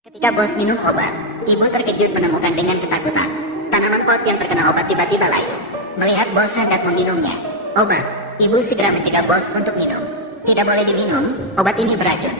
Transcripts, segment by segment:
Ketika bos minum obat, ibu terkejut menemukan dengan ketakutan tanaman pot yang terkena obat tiba-tiba layu. Melihat bos hendak meminumnya obat, ibu segera mencegah bos untuk minum. Tidak boleh diminum, obat ini beracun.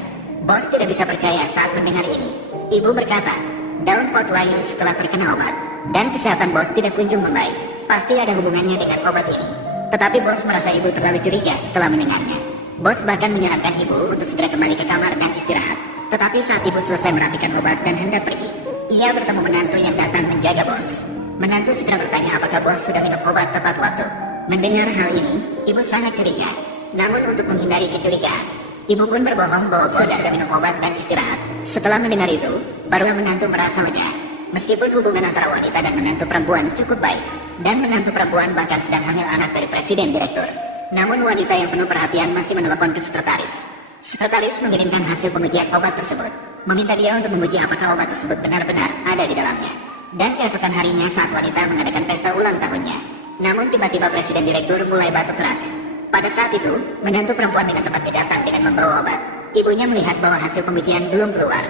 Bos tidak bisa percaya saat mendengar ini. Ibu berkata, daun pot layu setelah terkena obat, dan kesehatan bos tidak kunjung membaik. Pasti ada hubungannya dengan obat ini. Tetapi bos merasa ibu terlalu curiga setelah mendengarnya. Bos bahkan menyarankan ibu untuk segera kembali ke kamar dan istirahat. Tetapi saat ibu selesai merapikan obat dan hendak pergi, ia bertemu menantu yang datang menjaga bos. Menantu segera bertanya apakah bos sudah minum obat tepat waktu. Mendengar hal ini, ibu sangat curiga. Namun untuk menghindari kecurigaan, ibu pun berbohong bahwa bos sudah minum obat dan istirahat. Setelah mendengar itu, barulah menantu merasa lega. Meskipun hubungan antara wanita dan menantu perempuan cukup baik, dan menantu perempuan bahkan sedang hamil anak dari presiden direktur, namun wanita yang penuh perhatian masih menelepon ke sekretaris. Sekretaris mengirimkan hasil pengujian obat tersebut, meminta dia untuk menguji apakah obat tersebut benar-benar ada di dalamnya. Dan keesokan harinya saat wanita mengadakan pesta ulang tahunnya, namun tiba-tiba presiden direktur mulai batuk keras. Pada saat itu, menantu perempuan dengan tepatnya datang dengan membawa obat. Ibunya melihat bahwa hasil pengujian belum keluar.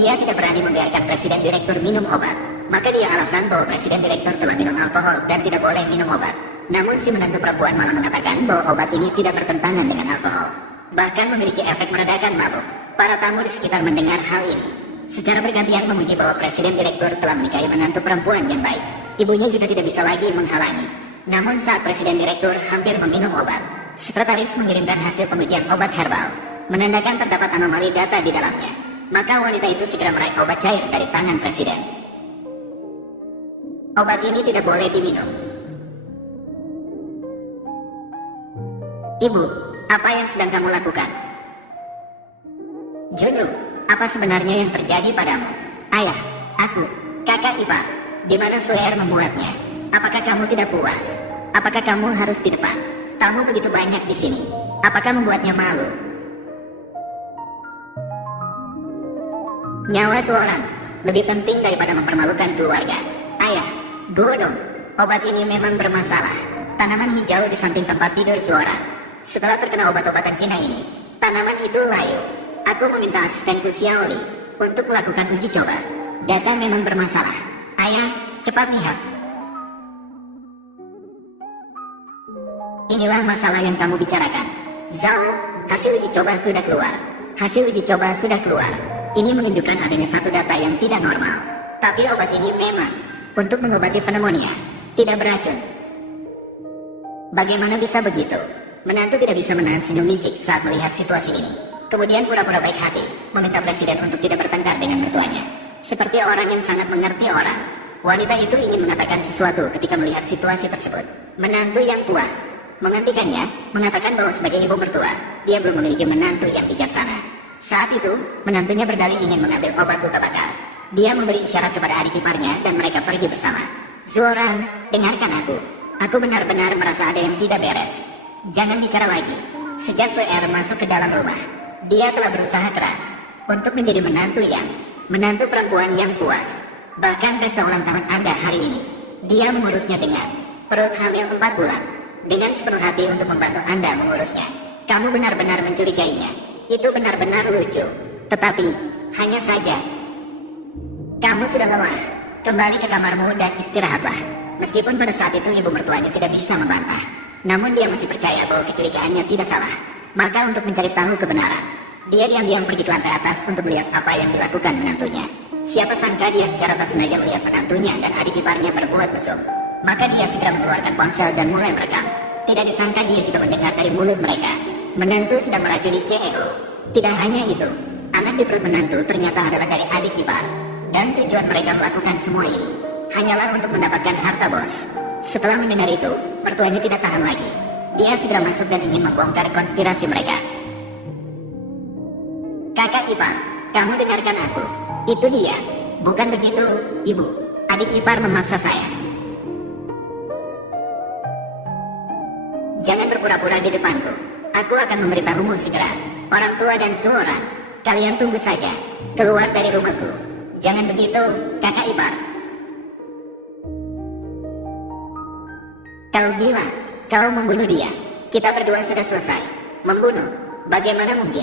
Dia tidak berani membiarkan presiden direktur minum obat. Maka dia alasan bahwa presiden direktur telah minum alkohol dan tidak boleh minum obat. Namun si menantu perempuan malah mengatakan bahwa obat ini tidak bertentangan dengan alkohol, bahkan memiliki efek meredakan mabuk. Para tamu di sekitar mendengar hal ini, secara bergantian memuji bahwa presiden direktur telah menikahi menantu perempuan yang baik. Ibunya juga tidak bisa lagi menghalangi. Namun saat presiden direktur hampir meminum obat, sekretaris mengirimkan hasil pengujian obat herbal, menandakan terdapat anomali data di dalamnya. Maka wanita itu segera meraih obat cair dari tangan presiden. Obat ini tidak boleh diminum. Ibu, apa yang sedang kamu lakukan? Junru, apa sebenarnya yang terjadi padamu? Ayah, aku, kakak ipar, di mana Suer membuatnya? Apakah kamu tidak puas? Apakah kamu harus di depan? Tamu begitu banyak di sini. Apakah membuatnya malu? Nyawa seorang lebih penting daripada mempermalukan keluarga. Ayah, bodoh. Obat ini memang bermasalah. Tanaman hijau di samping tempat tidur seorang. Setelah terkena obat-obatan Cina ini, tanaman itu layu. Aku meminta asistenku Xiaoli untuk melakukan uji coba. Data memang bermasalah. Ayah, cepat lihat. Inilah masalah yang kamu bicarakan. Zhao, hasil uji coba sudah keluar. Hasil uji coba sudah keluar. Ini menunjukkan adanya satu data yang tidak normal. Tapi obat ini memang untuk mengobati pneumonia, tidak beracun. Bagaimana bisa begitu? Menantu tidak bisa menahan senyum licik saat melihat situasi ini. Kemudian pura-pura baik hati, meminta presiden untuk tidak bertengkar dengan mertuanya. Seperti orang yang sangat mengerti orang, wanita itu ingin mengatakan sesuatu ketika melihat situasi tersebut. Menantu yang puas menghentikannya, mengatakan bahwa sebagai ibu mertua, dia belum memiliki menantu yang bijaksana. Saat itu, menantunya berdalih ingin mengambil obat luka bakar. Dia memberi isyarat kepada adik iparnya dan mereka pergi bersama. Zuoran, dengarkan aku. Aku benar-benar merasa ada yang tidak beres. Jangan bicara lagi. Sejak Suer masuk ke dalam rumah, dia telah berusaha keras untuk menjadi menantu perempuan yang puas. Bahkan pesta ulang tahun Anda hari ini, dia mengurusnya dengan perut hamil 4 bulan. Dengan sepenuh hati untuk membantu Anda mengurusnya. Kamu benar-benar mencurigainya. Itu benar-benar lucu. Tetapi, hanya saja, kamu sudah lelah. Kembali ke kamarmu dan istirahatlah. Meskipun pada saat itu ibu mertuanya tidak bisa membantah, namun dia masih percaya bahwa kecurigaannya tidak salah. Maka untuk mencari tahu kebenaran, dia diam-diam pergi ke lantai atas untuk melihat apa yang dilakukan menantunya. Siapa sangka dia secara tak sengaja melihat menantunya dan adik iparnya berbuat mesum. Maka dia segera mengeluarkan ponsel dan mulai merekam. Tidak disangka dia juga mendengar dari mulut mereka. Menantu sedang meracuni CEO. Tidak hanya itu, anak di perut menantu ternyata adalah dari adik ipar. Dan tujuan mereka melakukan semua ini hanyalah untuk mendapatkan harta bos. Setelah mendengar itu, mertuanya tidak tahan lagi. Dia segera masuk dan ingin membongkar konspirasi mereka. Kakak ipar, kamu dengarkan aku. Itu dia. Bukan begitu, ibu. Adik ipar memaksa saya. Jangan berpura-pura di depanku. Aku akan memberitahumu segera. Orang tua dan Zuoran, kalian tunggu saja. Keluar dari rumahku. Jangan begitu, kakak ipar. Kau gila. Kau membunuh dia. Kita berdua sudah selesai. Membunuh? Bagaimana mungkin?